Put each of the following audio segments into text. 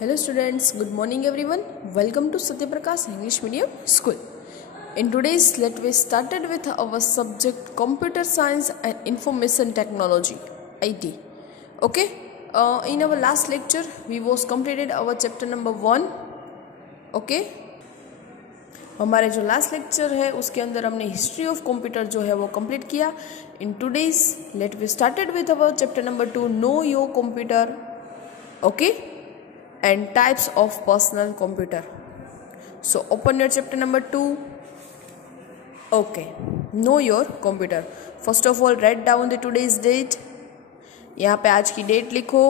Hello students, good morning everyone. Welcome to Satyaprakash English Medium School. In today's let we started with our subject Computer Science and Information Technology IT. Okay, in our last lecture we was completed our chapter number 1. Okay, हमारे जो last lecture है उसके अंदर हमने history of computer जो है वो complete किया. In today's let we started with our chapter number 2 know your computer. Okay, and types of personal computer. So open your chapter number 2. Okay, know your computer. First of all write down the today's date. यहाँ पे आज की date लिखो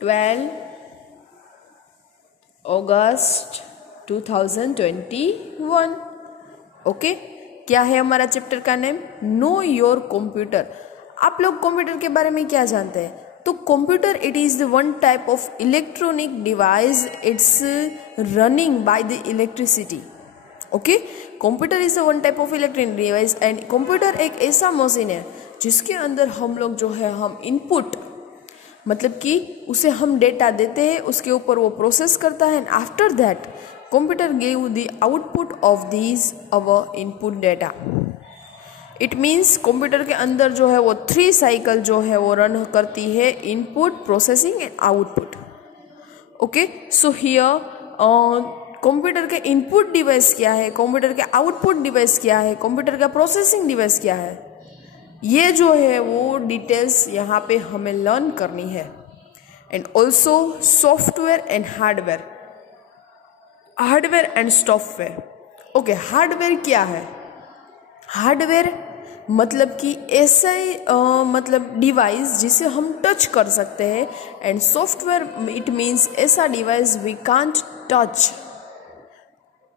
12 अगस्त 2021. Okay, क्या है हमारा chapter का name? No your computer. आप लोग कंप्यूटर के बारे में क्या जानते हैं? तो computer it is the one type of electronic device. It's running by the electricity. Okay, computer is one type of electronic device and computer एक ऐसा मशीन है जिसके अंदर हम लोग जो है हम इनपुट मतलब कि उसे हम डेटा देते हैं, उसके ऊपर वो प्रोसेस करता है and after that computer give the output of these our input data. It means computer के अंदर जो है वो 3 साइकिल जो है वो रन करती है, input, processing and output. Okay, so here computer के इनपुट डिवाइस क्या है, कंप्यूटर के आउटपुट डिवाइस क्या है, कंप्यूटर का प्रोसेसिंग डिवाइस क्या है, ये जो है वो डिटेल्स यहाँ पे हमें लर्न करनी है. And also software and hardware. Hardware and software. Okay, hardware क्या है? हार्डवेयर मतलब कि ऐसे मतलब डिवाइस जिसे हम टच कर सकते हैं एंड सॉफ्टवेयर इट मीन्स ऐसा device we can't touch.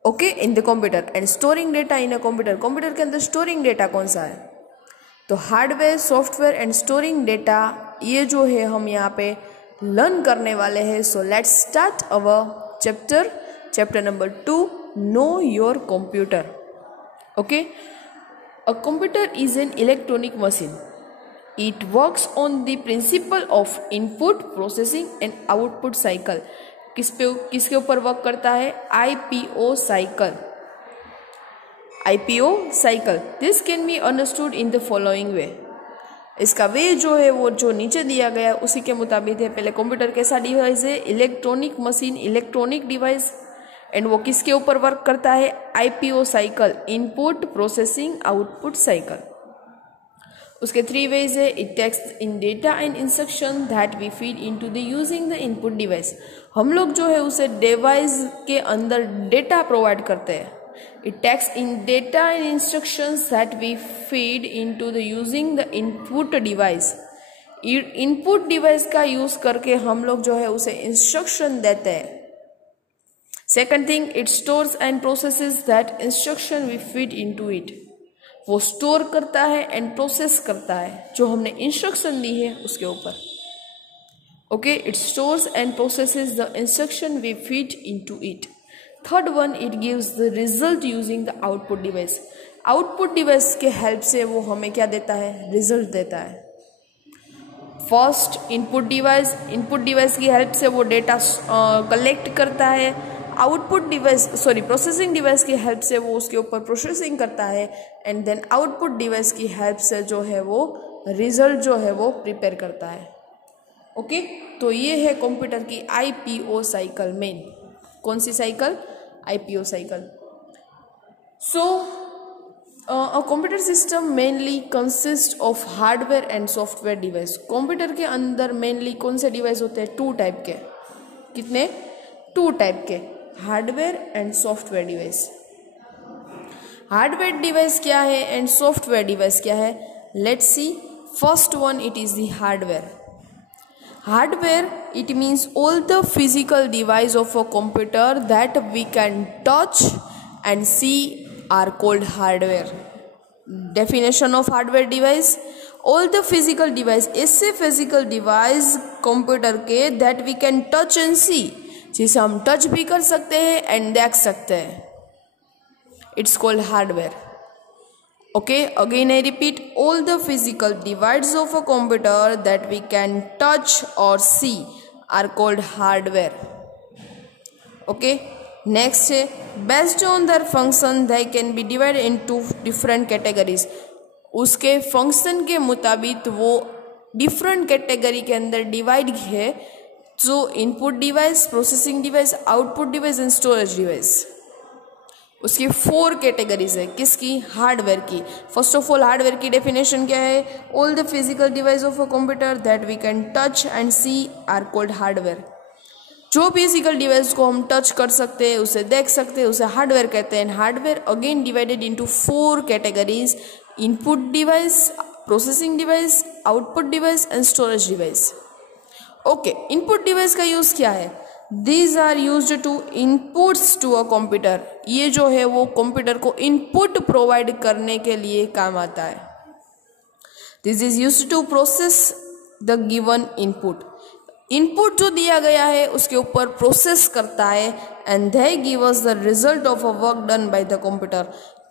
Okay, in the computer and storing data in a computer. Computer के अंदर स्टोरिंग डेटा कौन सा है? तो hardware, software and storing data, ये जो है हम यहाँ पे लर्न करने वाले हैं. So let's start our chapter number 2 know your computer. Okay, a computer is an electronic machine. It works on the principle of input, processing and output cycle. किसके ऊपर वर्क करता है? IPO cycle. IPO cycle. This can be understood in the following way. इसका वे जो है वो जो नीचे दिया गया उसी के मुताबिक है. पहले कंप्यूटर कैसा डिवाइस है? Electronic machine, electronic device. And वो किसके ऊपर वर्क करता है? IPO cycle, input, processing, output cycle. उसके 3 वेज है. It takes in data and instruction that we feed into the using the input device. हम लोग जो है उसे डिवाइस के अंदर डेटा प्रोवाइड करते हैं. It takes in data and instructions that we feed into the using the input device. Input device का यूज करके हम लोग जो है उसे इंस्ट्रक्शन देते हैं. Second thing, it stores and processes that instruction we feed into it. वो स्टोर करता है एंड प्रोसेस करता है जो हमने इंस्ट्रक्शन दी है उसके ऊपर. Okay, it stores and processes the instruction we feed into it. Third one, it gives the result using the output device. Output device के हेल्प से वो हमें क्या देता है? रिजल्ट देता है. First, input device. Input device की हेल्प से वो डेटा कलेक्ट करता है. आउटपुट डिवाइस प्रोसेसिंग डिवाइस की हेल्प से वो उसके ऊपर प्रोसेसिंग करता है एंड देन आउटपुट डिवाइस की हेल्प से जो है वो रिजल्ट जो है वो प्रिपेयर करता है. ओके, तो ये है कंप्यूटर की IPO साइकिल. मेन कौन सी cycle? IPO cycle. So a computer system mainly consist of hardware and software device. Computer के अंदर मेनली कौन से डिवाइस होते हैं? 2 टाइप के. कितने? 2 टाइप के, hardware and software device. Hardware device क्या है एंड सॉफ्टवेयर डिवाइस क्या है? Let's see. First one, it is the hardware. Hardware it means all the physical device of a computer that we can touch and see are called hardware. Definition of hardware device, all the physical device, ऐसे physical device computer के that we can touch and see, जिसे हम touch भी कर सकते हैं and देख सकते हैं. It's called hardware. Okay, again I repeat, all the physical devices of a computer that we can touch or see are called hardware. Okay, next है, based on their function they can be divided into different categories. उसके function के मुताबिक वो different category के अंदर divide है, जो input device, processing device, output device and storage device. उसकी 4 कैटेगरीज है. किसकी? हार्डवेयर की. फर्स्ट ऑफ ऑल हार्डवेयर की डेफिनेशन क्या है? All the physical device of a computer that we can touch and see are called hardware. जो physical device को हम टच कर सकते हैं, उसे देख सकते हैं, उसे हार्डवेयर कहते हैं. Hardware again divided into 4 categories: input device, processing device, output device and storage device. Okay, input device का यूज क्या है? These are used to inputs to a computer. ये जो है वो कंप्यूटर को इनपुट प्रोवाइड करने के लिए काम आता है. This is used to process the given input. Input जो दिया गया है उसके ऊपर प्रोसेस करता है and they give us the result of a work done by the computer.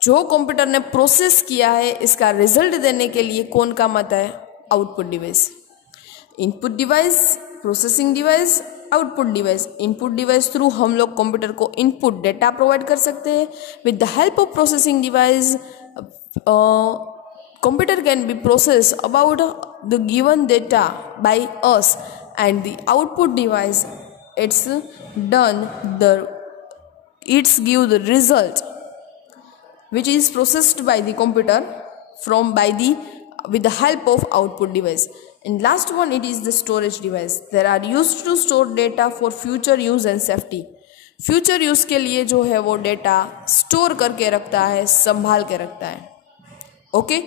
जो कंप्यूटर ने प्रोसेस किया है इसका रिजल्ट देने के लिए कौन काम आता है? Output device. Input device, processing device, output device. Input device through हम लोग कंप्यूटर को इनपुट डेटा प्रोवाइड कर सकते हैं. With the help of processing device computer can be process about the given data by us and the output device it's give the result which is processed by the computer with the help of output device. And last one, it is the storage device. They are used to store data for future use and safety. Future use के लिए जो है वो data store करके रखता है, संभाल के रखता है. ओके,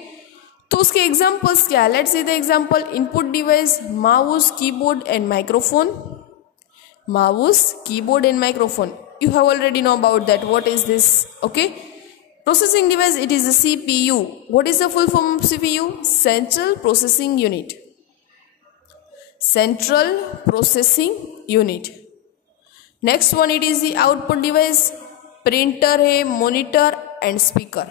तो उसके एग्जांपल्स क्या है? Let's see the example. Input device: mouse, keyboard and microphone. Mouse, keyboard and microphone. You have already know about that. What is this? Okay. Processing device, it is a CPU. What is the full form of CPU? Central Processing Unit. Central Processing Unit. Next one, it is the output device. Printer है, monitor and speaker.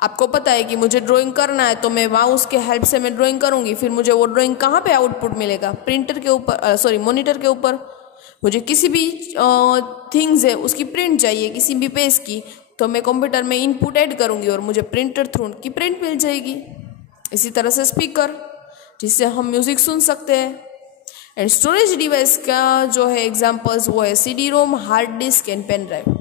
आपको पता है कि मुझे drawing करना है तो मैं माउस के हेल्प से मैं ड्राइंग करूंगी, फिर मुझे वो ड्राइंग कहाँ पे आउटपुट मिलेगा? प्रिंटर के ऊपर, मॉनिटर के ऊपर. मुझे किसी भी थिंग्स है उसकी प्रिंट चाहिए, किसी भी पेज की, तो मैं कंप्यूटर में इनपुट ऐड करूंगी और मुझे प्रिंटर थ्रू की प्रिंट मिल जाएगी. इसी तरह से स्पीकर, जिससे हम म्यूजिक सुन सकते हैं. एंड स्टोरेज डिवाइस का जो है एग्जांपल्स वो है CD ROM, hard disk and pen drive.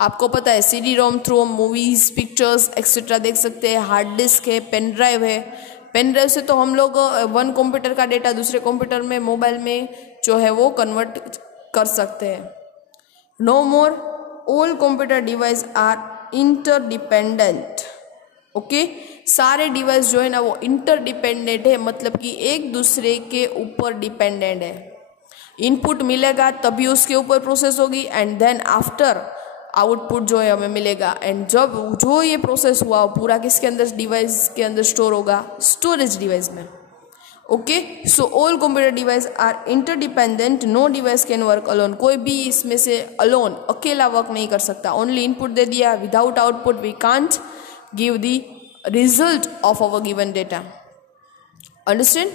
आपको पता है CD रोम थ्रू हम मूवीज, पिक्चर्स एक्सेट्रा देख सकते हैं. हार्ड डिस्क है, पेन ड्राइव है. पेन ड्राइव से तो हम लोग वन कंप्यूटर का डेटा दूसरे कंप्यूटर में, मोबाइल में जो है वो कन्वर्ट कर सकते हैं. No more, all computer device are interdependent. Okay, सारे डिवाइस जो है ना वो इंटरडिपेंडेंट है, मतलब कि एक दूसरे के ऊपर डिपेंडेंट है. इनपुट मिलेगा तभी उसके ऊपर प्रोसेस होगी एंड देन आफ्टर आउटपुट जो है हमें मिलेगा. एंड जब जो ये प्रोसेस हुआ पूरा किसके अंदर? डिवाइस के अंदर स्टोर होगा, स्टोरेज डिवाइस में. Okay, so all computer device are interdependent. No device can work alone. कोई भी इसमें से अलोन, अकेला वर्क नहीं कर सकता. ओनली इनपुट दे दिया, without output we can't give the result of our given data. Understand?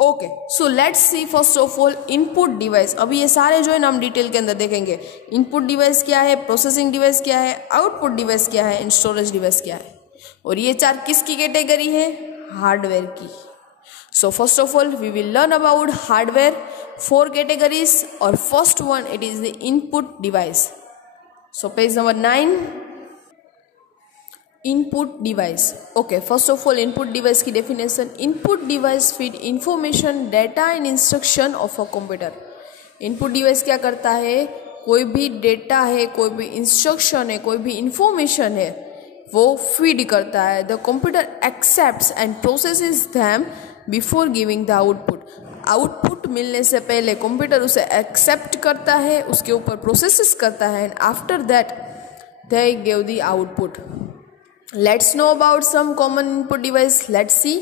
Okay, so let's see first of all input device. अभी ये सारे जो है ना हम डिटेल के अंदर देखेंगे. इनपुट डिवाइस क्या है, प्रोसेसिंग डिवाइस क्या है, आउटपुट डिवाइस क्या है एंड स्टोरेज डिवाइस क्या है. और ये 4 किसकी कैटेगरी है? हार्डवेयर की. So first of all we will learn about hardware, 4 categories, or first one it is the input device. So page number 9, input device. Okay, first of all input device की definition. Input device feed information, data and instruction of a computer. Input device क्या करता है? कोई भी data है, कोई भी instruction है, कोई भी इंफॉर्मेशन है वो फीड करता है. The computer accepts and processes them before giving the output. Output मिलने से पहले कंप्यूटर उसे एक्सेप्ट करता है, उसके ऊपर प्रोसेस करता है and after that they give the output. Let's know about some common input device. Let's see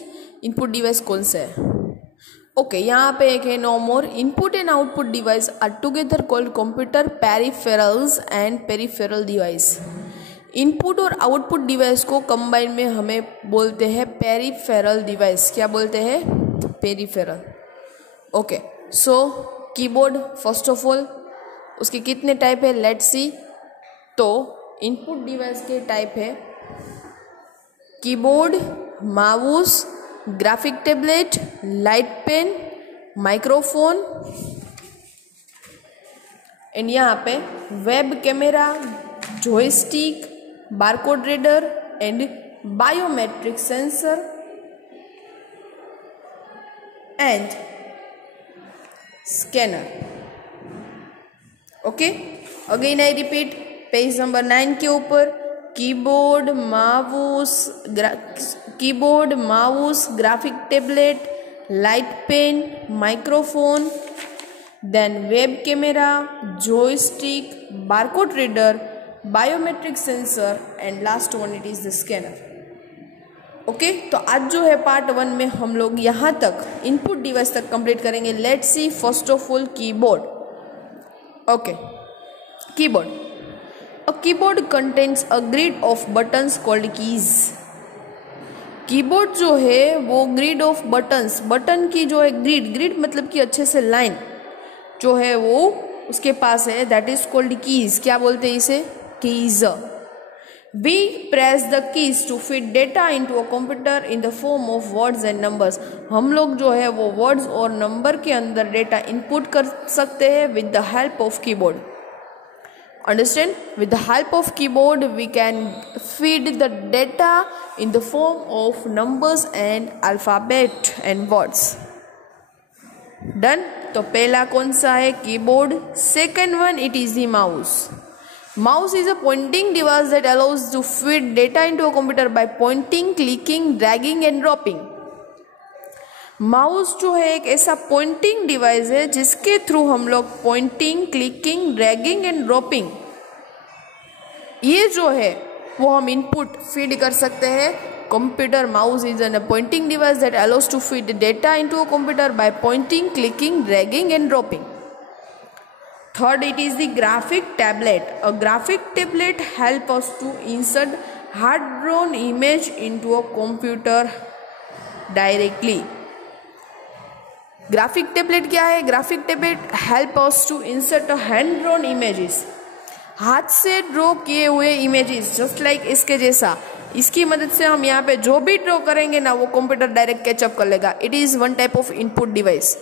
input device कौन से है. ओके, यहाँ पे एक है no more. Input and output device are together called computer peripherals and peripheral device. Input और output device को combine में हमें बोलते हैं पेरिफेरल डिवाइस। क्या बोलते हैं? Peripheral. Okay, so keyboard first of all उसके कितने टाइप है, लेट्स सी। तो इनपुट डिवाइस के टाइप है keyboard, mouse, graphic tablet, light pen, microphone, and यहाँ पे web camera, joystick, barcode reader and biometric sensor and scanner. Okay, again I repeat, page number 9 के ऊपर keyboard, mouse, graphic tablet, light pen, microphone, then web camera, joystick, barcode reader, biometric sensor and last one it is the scanner. Okay, तो आज जो है part 1 में हम लोग यहाँ तक इनपुट डिवाइस तक कंप्लीट करेंगे। Let's see first of all keyboard. Okay, keyboard. A keyboard contains a grid of buttons called keys. Keyboard जो है वो ग्रिड ऑफ बटन्स, बटन की जो है ग्रिड मतलब कि अच्छे से लाइन जो है वो उसके पास है, दैट इज कॉल्ड कीज। क्या बोलते हैं इसे? Keys. We press the keys to feed data into a computer in the form of words and numbers. हम लोग जो है वो वर्ड्स और नंबर के अंदर डेटा इनपुट कर सकते हैं with the help of keyboard. Understand? With the help of keyboard we can feed the data in the form of numbers and alphabet and words. Done? तो पहला कौन सा है? Keyboard. Second one it is the mouse. Mouse is a pointing device that allows to feed data into a computer by pointing, clicking, dragging and dropping. Mouse जो है एक ऐसा pointing device है जिसके थ्रू हम लोग pointing, clicking, dragging and dropping ये जो है वो हम इनपुट फीड कर सकते हैं computer. Mouse is an pointing device that allows to feed data into a computer by pointing, clicking, dragging and dropping. Third it is the graphic tablet. A graphic tablet help us to insert hard drawn image into a computer directly. Graphic tablet क्या है? Graphic tablet help us to insert hand drawn images, हाथ से draw किए हुए images, just like इसके जैसा। इसकी मदद से हम यहाँ पे जो भी ड्रॉ करेंगे ना वो कंप्यूटर डायरेक्ट कैचअप कर लेगा। It is one type of input device.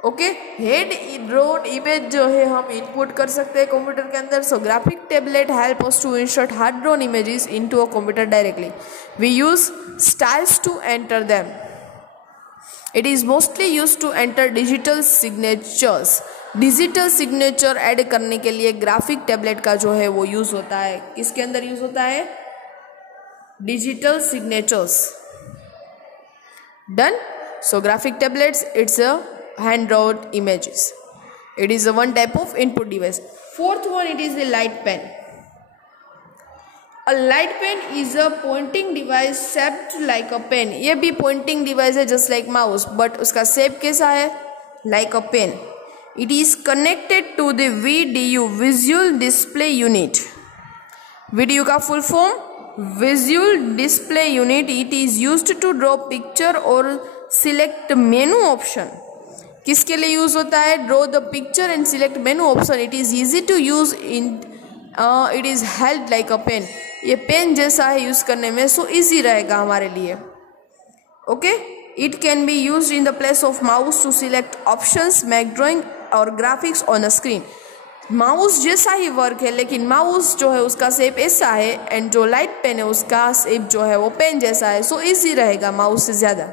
Okay, head drawn image जो है हम इनपुट कर सकते हैं कंप्यूटर के अंदर। So graphic tablet help us to insert hard drawn images into a computer directly. We use styles to enter them. It is mostly used to enter digital signatures. Digital signature add करने के लिए graphic tablet का जो है वो use होता है। किसके अंदर यूज होता है? Digital signatures. Done? So graphic tablets it's a hand drawn images. It is a one type of input device. Fourth one it is the light pen. A light pen is a pointing device shaped like a pen. ये भी pointing device है just like mouse, but उसका shape कैसा है? Like a pen. It is connected to the VDU, Visual Display Unit. VDU का full form Visual Display Unit. It is used to draw picture or select menu option. किसके लिए use होता है? Draw the picture and select menu option. It is easy to use in it is held like a pen. ये pen जैसा है use करने में, so easy रहेगा हमारे लिए। Okay, it can be use in the place of mouse to select options, make drawing और graphics on a screen. Mouse जैसा ही वर्क है लेकिन माउस जो है उसका शेप ऐसा है एंड जो लाइट पेन है उसका शेप जो है वो पेन जैसा है, सो इजी रहेगा माउस से ज़्यादा।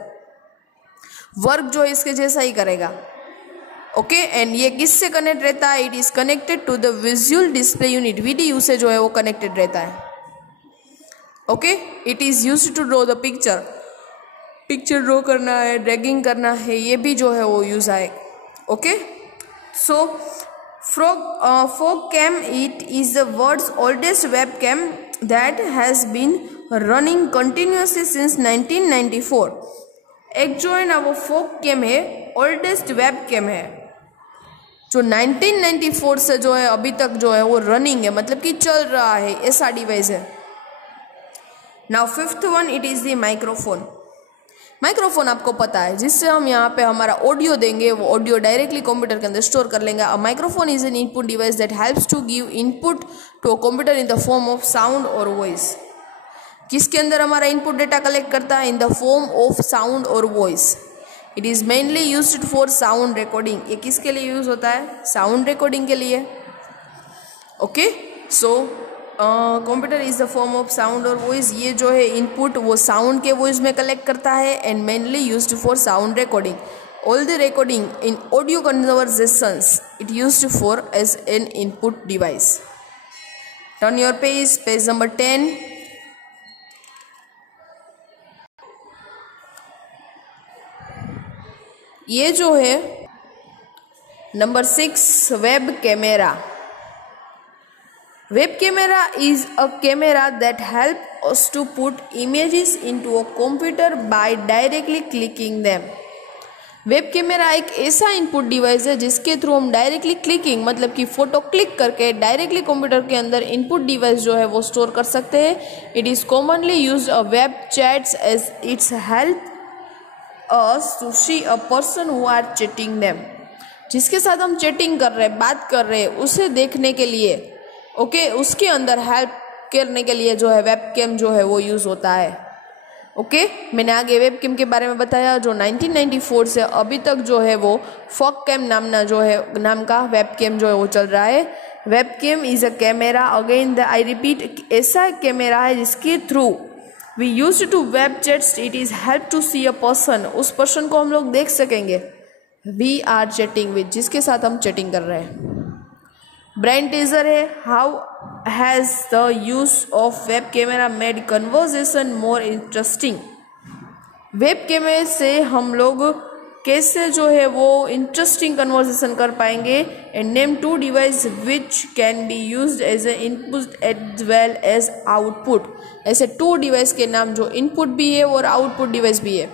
वर्क जो है इसके जैसा ही करेगा। ओके, एंड ये किससे कनेक्ट रहता है? It is connected to the visual display unit. VDU से जो है वो कनेक्टेड रहता है। Okay, it is used to draw the picture. Picture draw करना है, ड्रैगिंग करना है, ये भी जो है वो यूज आए। Okay, so FogCam it is the world's oldest web cam that has been running continuously since 1994। एक जो है ना वो फोक कैम है, ओल्डेस्ट वेब कैम है। जो 1994 से जो है अभी तक जो है वो रनिंग है, मतलब कि चल रहा है, ऐसा डिवाइस है। Now fifth one, it is the microphone. Microphone आपको पता है, जिससे हम यहाँ पे हमारा ऑडियो देंगे, वो ऑडियो डायरेक्टली कंप्यूटर के अंदर स्टोर कर लेंगे। A microphone is an input device that helps to give input to a computer in the form of sound और वॉइस। किसके अंदर हमारा इनपुट डेटा कलेक्ट करता है? In the form of sound और voice. It is mainly used for sound recording. ये किसके लिए यूज़ होता है? साउंड रिकॉर्डिंग के लिए। Okay, so computer is the form of sound और वॉइस। ये जो है इनपुट वो साउंड के वॉइस में कलेक्ट करता है and mainly used for sound recording. All the recording in audio conversations it used for as an input device. Turn your page number 10। ये जो है number 6, web camera. Web camera is a camera that helps us to put images into a computer by directly clicking them. Web camera एक ऐसा input device है जिसके through हम directly clicking, मतलब कि फोटो क्लिक करके डायरेक्टली कंप्यूटर के अंदर इनपुट डिवाइस जो है वो स्टोर कर सकते हैं। It is commonly used a web chats as it's help us to see a person who are chatting them. जिसके साथ हम चैटिंग कर रहे हैं, बात कर रहे हैं, उसे देखने के लिए ओके, उसके अंदर हेल्प करने के लिए जो है वेबकैम जो है वो यूज़ होता है। ओके, मैंने आगे वेबकैम के बारे में बताया, जो 1994 से अभी तक जो है वो फॉगकैम नाम का वेबकैम जो है वो चल रहा है। Webcam is a camera, again I repeat, ऐसा कैमरा है जिसके through we used to web chats. It is help to see a person. उस पर्सन को हम लोग देख सकेंगे। वी आर चैटिंग विद, जिसके साथ हम चैटिंग कर रहे हैं। ब्रेन टीजर है, how has the use of web camera made conversation more interesting. Web कैमरे से हम लोग कैसे जो है वो इंटरेस्टिंग कन्वर्सेशन कर पाएंगे। And name 2 device which can be used as a input as well as output. ऐसे 2 डिवाइस के नाम जो इनपुट भी है और आउटपुट डिवाइस भी है।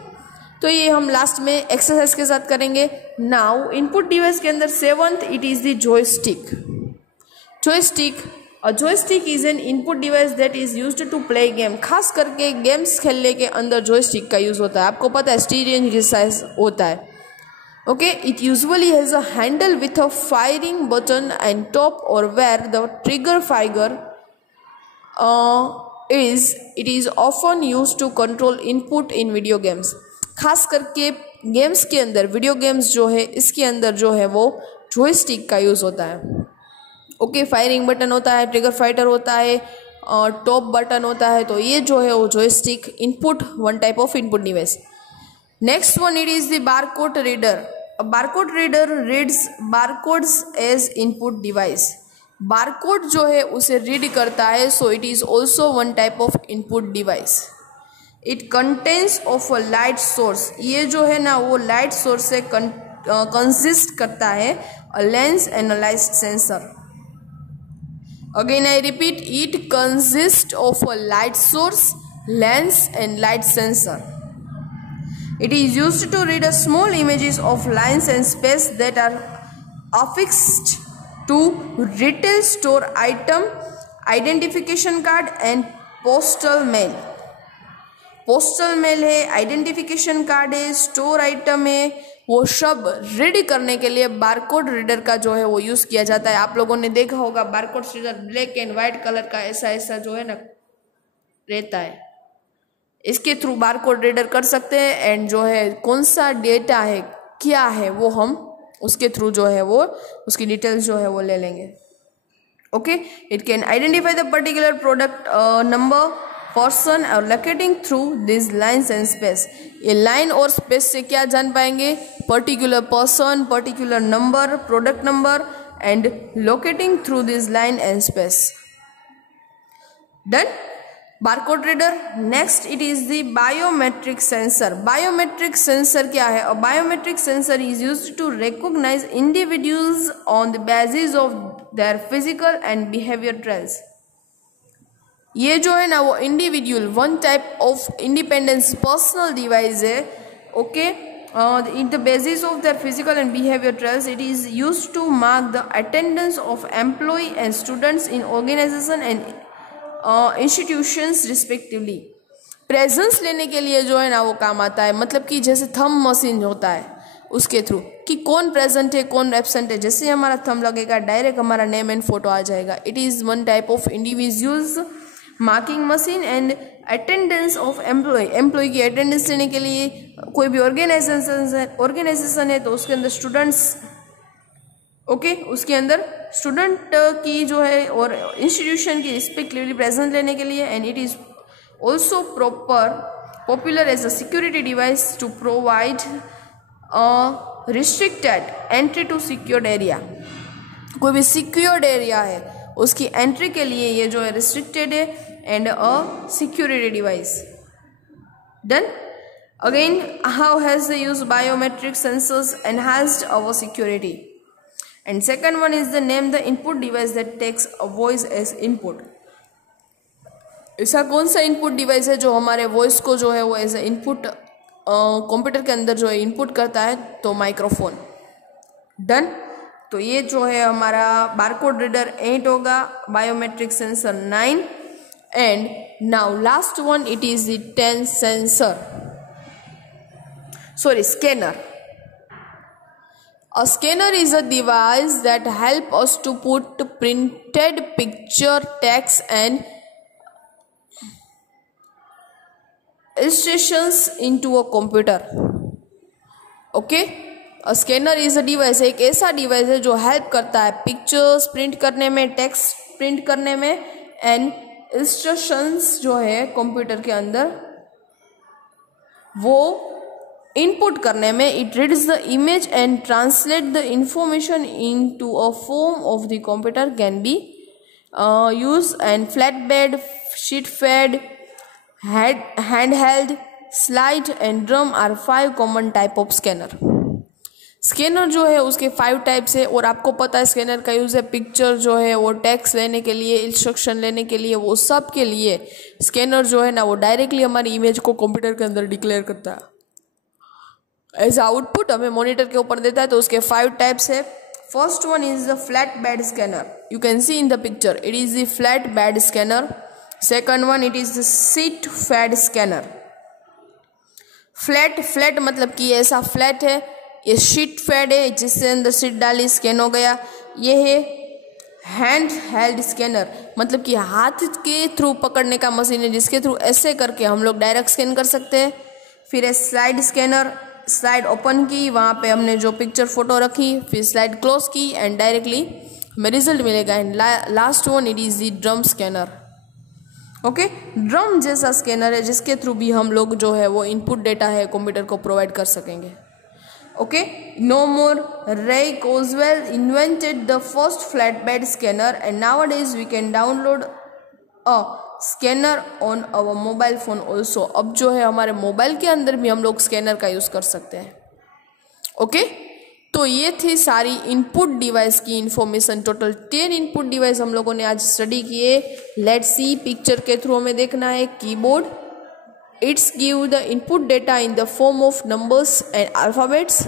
तो ये हम लास्ट में एक्सरसाइज के साथ करेंगे। नाउ इनपुट डिवाइस के अंदर 7th, it is the joystick. A joystick is an input device that is used to play game। खास करके गेम्स खेलने के अंदर जॉयस्टिक का यूज़ होता है। आपको पता है स्टीरियन जैसा साइज होता है। Okay, it usually has a handle with a firing button and top और where the trigger finger it is often use to control input in video games. खास करके गेम्स के अंदर, वीडियो गेम्स जो है इसके अंदर जो है वो जॉयस्टिक का यूज़ होता है। ओके, फायरिंग बटन होता है, ट्रिगर फाइटर होता है, टॉप बटन होता है। तो ये जो है वो joystick input, one type of input device. Next one, it is the barcode reader. Barcode reader reads barcodes as input device. Barcode जो है उसे रीड करता है, so it is also one type of input device. It contains of a light source. ये जो है ना वो लाइट सोर्स से कंसिस्ट करता है, a lens analysed sensor. Again I repeat, it consists of a light source, lens and light sensor. It is used to read a small images of lines and space that are affixed to retail store item, identification card and postal mail. Postal mail है, identification card है, store item है, वो सब read करने के लिए barcode reader का जो है वो यूज़ किया जाता है। आप लोगों ने देखा होगा barcode reader black and white colour का ऐसा जो है ना रहता है। इसके थ्रू बारकोड रीडर कर सकते हैं एंड जो है कौन सा डेटा है क्या है वो हम उसके थ्रू जो है वो उसकी डिटेल्स जो है वो ले लेंगे। Okay, it can identify the particular product number, person और locating through this lines and space. ये लाइन और स्पेस से क्या जान पाएंगे? Particular person, particular number, product number and locating through this line and space. Done, barcode reader. Next, it is the biometric sensor. Biometric sensor क्या है? A biometric sensor is used to recognize individuals on the basis of their physical and behaviour trails. ये जो है ना वो individual one type of independence personal device है। Okay, in the basis of their physical and behavior traits, it is used to mark the attendance of employee and students in organization and institutions respectively. Presence लेने के लिए जो है ना वो काम आता है, मतलब कि जैसे थंब मशीन होता है उसके थ्रू कि कौन प्रेजेंट है कौन एब्सेंट है, जैसे हमारा थंब लगेगा डायरेक्ट हमारा नेम एंड फोटो आ जाएगा. It is one type of individuals marking machine. And attendance of employ की अटेंडेंस लेने के लिए कोई भी ऑर्गेनाइजेशन है तो उसके अंदर स्टूडेंट्स, ओके, उसके अंदर स्टूडेंट की जो है और इंस्टीट्यूशन की रिस्पेक्टिवली प्रेजेंस लेने के लिए. And it is also popular as a security device to provide restricted entry to secured area. कोई भी सिक्योर्ड एरिया है उसकी एंट्री के लिए ये जो है रिस्ट्रिक्टेड है and a security device. Done. Again, how has the use biometric sensors enhanced our security. And second one is the name the input device that takes a voice as input. ऐसा कौन सा input device है जो हमारे voice को जो है वो एज ए इनपुट कंप्यूटर के अंदर जो है इनपुट करता है, तो माइक्रोफोन. डन. तो ये जो है हमारा बारकोड रीडर 8 होगा, biometric sensor 9. And now last one, it is the 10 sensor, sorry, scanner. A scanner is a device that helps us to put printed picture, text and illustrations into a computer. Okay? A scanner is a device, एक ऐसा device है जो help करता है pictures print करने में, text print करने में एंड इंस्ट्रक्शंस जो है कंप्यूटर के अंदर वो इनपुट करने में. It reads the image and translate the information into a form of the computer. Can be use and flat bed, sheet fed, handheld, slide and drum are 5 common type of scanner. Scanner जो है उसके 5 types है और आपको पता है scanner का use है पिक्चर जो है वो टेक्स्ट लेने के लिए, इंस्ट्रक्शन लेने के लिए, वो सब के लिए स्कैनर जो है ना वो डायरेक्टली हमारी इमेज को कंप्यूटर के अंदर डिक्लेयर करता है एज आउटपुट, हमें मॉनिटर के ऊपर देता है. तो उसके 5 टाइप्स है. First one is the flat bed scanner. You can see in the picture, it is the flat bed scanner. Second one, it is the sheet fed scanner. Flat मतलब कि ऐसा फ्लैट है, ये शीट फेड है जिससे अंदर seat डाली scan हो गया. ये है हैंड हेल्ड स्कैनर, मतलब कि हाथ के थ्रू पकड़ने का मशीन है जिसके थ्रू ऐसे करके हम लोग डायरेक्ट स्कैन कर सकते हैं. फिर है स्लाइड स्कैनर. स्लाइड ओपन की, वहाँ पे हमने जो पिक्चर फोटो रखी, फिर स्लाइड क्लोज की एंड डायरेक्टली हमें रिजल्ट मिलेगा. And last one, it is the drum scanner. Okay, drum जैसा स्कैनर है जिसके थ्रू भी हम लोग जो है वो इनपुट डेटा है कंप्यूटर को प्रोवाइड कर सकेंगे. Okay, no more. Ray Kurzweil invented the first flat bed scanner and nowadays we can download a scanner on our mobile phone also. अब जो है हमारे मोबाइल के अंदर भी हम लोग स्कैनर का यूज़ कर सकते हैं. ओके, तो ये थी सारी इनपुट डिवाइस की इंफॉर्मेशन. टोटल 10 इनपुट डिवाइस हम लोगों ने आज स्टडी किए. लेट्स सी, पिक्चर के थ्रू हमें देखना है keyboard. It's give the input data in the form of numbers and alphabets.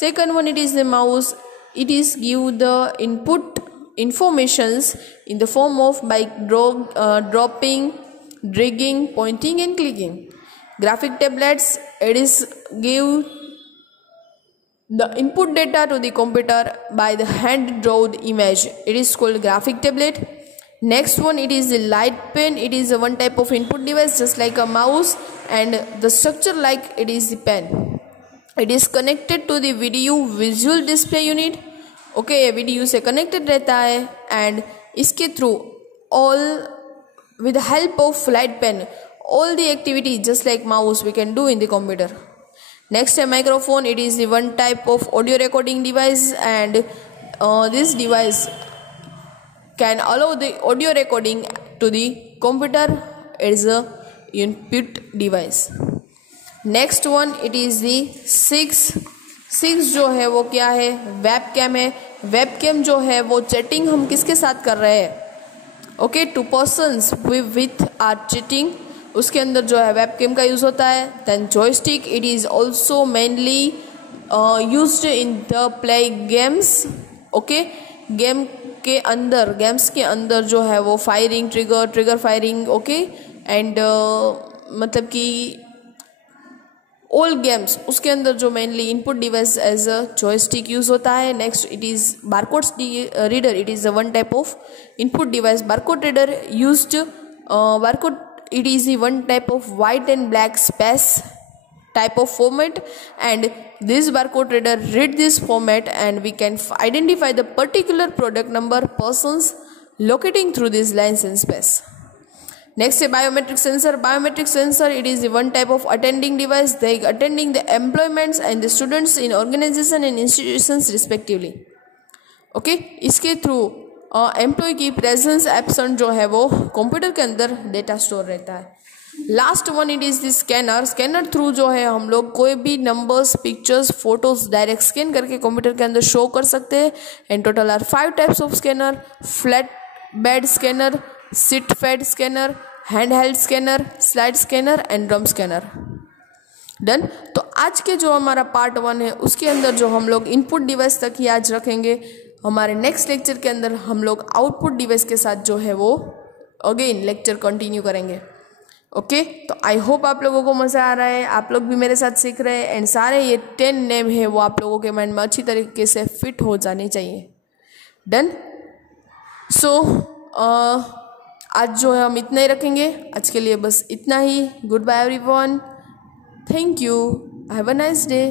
Second one, it is the mouse. It is give the input informations in the form of by dropping, dragging, pointing and clicking. Graphic tablets, it is give the input data to the computer by the hand drawn image. It is called graphic tablet. Next one, it is the light pen. It is a one type of input device just like a mouse and the structure like it is the pen. It is connected to the video visual display unit. Okay, ये video से connected रहता है and इसके through all with help of flat pen all the activity just like mouse we can do in the computer. Next है microphone. It is the one type of audio recording device and this device can allow the audio recording to the computer. It is a input device. Next one, it is the 6 जो है वो क्या है, web cam है. Web cam जो है वो chatting हम किसके साथ कर रहे हैं, okay, 2 persons with are chatting उसके अंदर जो है वेबकैम का यूज़ होता है। Then joystick, it is also mainly used in the play games. Okay, games के अंदर जो है वो firing, trigger firing, okay, and मतलब कि ऑल गेम्स, उसके अंदर जो mainly input device as a joystick use होता है। Next it is barcode reader, it is one type of input device. Barcode reader used barcode, it is the one type of white and black space type of format, and this barcode reader read this format and we can identify the particular product number, persons locating through these lines in space. Next is biometric sensor. Biometric sensor, it is the one type of attending device, they attending the employments and the students in organization and institutions respectively. Okay, इसके through employ की presence absent जो है वो computer के अंदर data store रहता है। Last one it is the scanner. Scanner through जो है हम लोग कोई भी numbers, pictures, photos direct scan करके कंप्यूटर के अंदर शो कर सकते हैं। And total are 5 types of scanner: flat bed scanner, sheet fed scanner, hand held scanner, slide scanner and drum scanner. Done. तो आज के जो हमारा पार्ट 1 है उसके अंदर जो हम लोग इनपुट डिवाइस तक ही आज रखेंगे। हमारे नेक्स्ट लेक्चर के अंदर हम लोग आउटपुट डिवाइस के साथ जो है वो अगेन लेक्चर कंटिन्यू करेंगे। ओके, तो आई होप आप लोगों को मज़ा आ रहा है, आप लोग भी मेरे साथ सीख रहे हैं, एंड सारे ये 10 नेम है वो आप लोगों के माइंड में अच्छी तरीके से फिट हो जाने चाहिए। डन। सो आज जो है हम इतना ही रखेंगे, आज के लिए बस इतना ही। Goodbye everyone, thank you, have a nice day.